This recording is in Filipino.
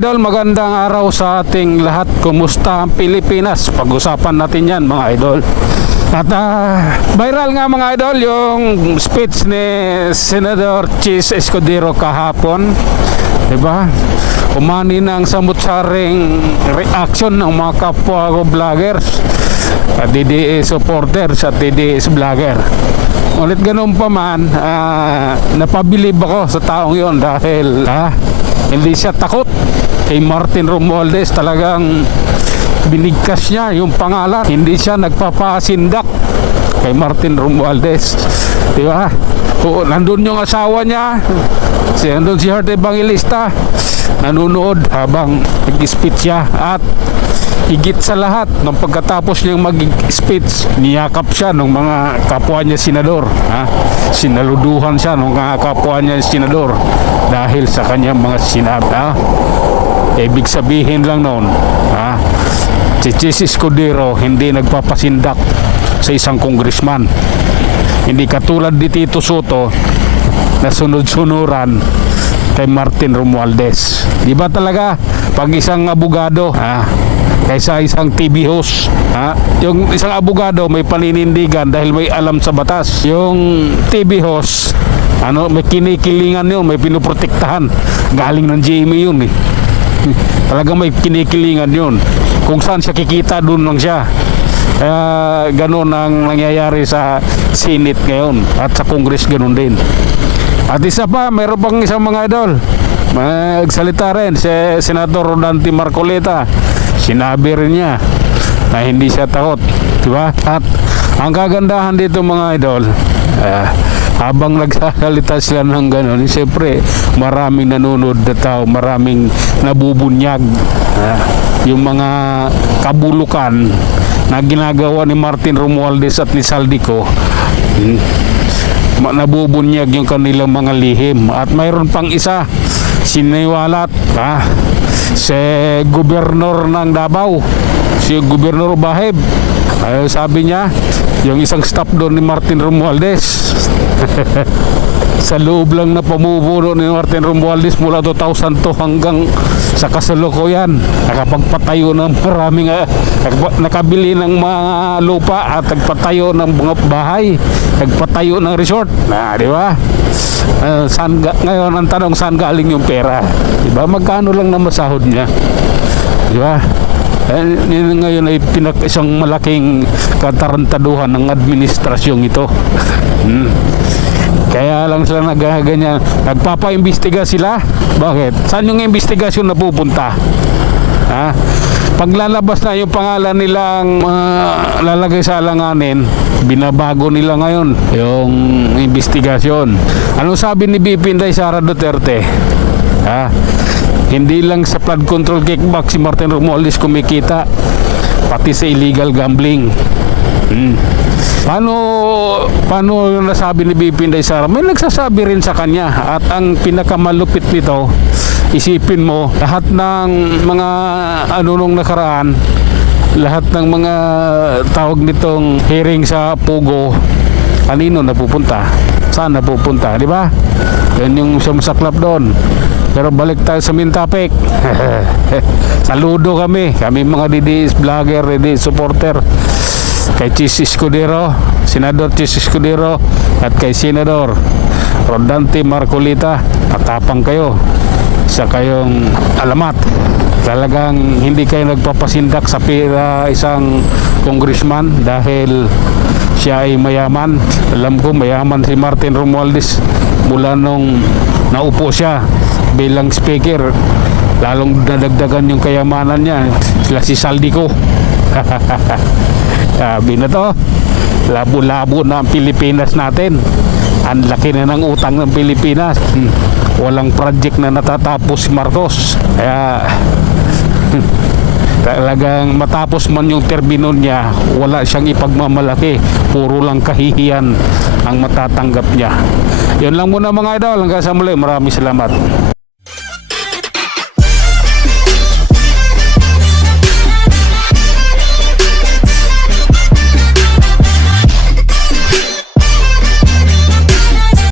idol, magandang araw sa ating lahat. Kumusta ang Pilipinas? Pag-usapan natin yan mga idol. At viral nga mga idol yung speech ni Senador Chis Escudero kahapon, diba? Umani ng samut-saring reaction ng mga kapwa ko vloggers, DDE supporters at DDE vlogger. Ulit ganun pa man, napabilib ako sa taong yon dahil hindi siya takot kay Martin Romualdez. Talagang binigkas niya yung pangalan, hindi siya nagpapasindak kay Martin Romualdez, diba? Nandun yung asawa niya, nandun si Heart Evangelista, nanonood habang nag-speech siya. At higit sa lahat, nung pagkatapos niyang mag-speech, niyakap siya ng mga kapwa niya senador. Sinaluduhan siya ng mga kapwa niya senador dahil sa kanyang mga sinabi. Ibig sabihin lang noon, si Chis Escudero hindi nagpapasindak sa isang congressman. Hindi katulad ni Tito Soto na sunod-sunuran kay Martin Romualdez. Di ba talaga pag isang abogado kaysa isang TV host, yung isang abogado may paninindigan dahil may alam sa batas. Yung TV host, may kinikilingan yun, may pinuprotektahan. Galing ng GMA yun eh. Talagang may kinikilingan yun. Kung saan siya kikita, doon lang siya. Kaya ganun ang nangyayari sa Senate ngayon at sa Congress ganun din. At isa pa, mayroon pang isang mga idol, magsalita rin si Senator Rodante Marcoleta. Sinabi rin niya na hindi siya takot, diba? At ang kagandahan dito mga idol, habang nagsasalita sila ng gano'n, siyempre maraming nanonood na tao, maraming nabubunyag yung mga kabulukan na ginagawa ni Martin Romualdez at ni Saldico. Nabubunyag yung kanilang mga lihim. At mayroon pang isa, siniwalat si gobernador ng Davao, si Gobernador Baheb. Sabi niya, yung isang staff doon ni Martin Romualdez sa loob lang na pamumuno ni Martin Romualdez mula 2002 hanggang sa kasalukuyan, nakapagpatayo ng maraming nakabili ng mga lupa at nagpatayo ng mga bahay, nagpatayo ng resort di ba? Ngayon ang tanong, saan galing yung pera, di ba? Magkano lang na masahod niya, di ba? Ngayon ay isang malaking katarantaduhan ng administrasyong ito. Kaya lang sila nagganyan, nagpapaimbestiga sila. Bakit? Saan yung investigasyon na pupunta? Paglalabas na yung pangalan nilang lalagay sa alanganin, binabago nila ngayon yung investigasyon. Anong sabi ni BP Inday Sara Duterte? Hindi lang sa flood control kickback si Martin Romualdez kumikita, pati sa illegal gambling. Paano nasabi ni BP Inday Sara? May nagsasabi rin sa kanya. At ang pinakamalupit nito, isipin mo, lahat ng mga nung nakaraan, lahat ng mga tawag nitong hearing sa Pugo, kanino napupunta? Saan napupunta? Di ba? Yan yung sumasaklap doon. Pero balik tayo sa main topic. Saludo kami mga DDS vlogger, DDS supporter, kay Chis Escudero, Senador Chis Escudero, at kay Senador Rodante Marcoleta. Matapang kayo sa kayong alamat. Talagang hindi kayo nagpapasindak sa pera isang congressman dahil siya ay mayaman. Alam ko mayaman si Martin Romualdez mula nung naupo siya bilang speaker. Lalong nadagdagan yung kayamanan niya. Sila si Saldico. Sabi na to, labo-labo na ang Pilipinas natin. Ang laki na ng utang ng Pilipinas. Walang project na natatapos si Marcos. Kaya talagang matapos man yung termino niya, wala siyang ipagmamalaki. Puro lang kahihiyan ang matatanggap niya. Yun lang muna mga idol. Hanggang sa muli, maraming salamat.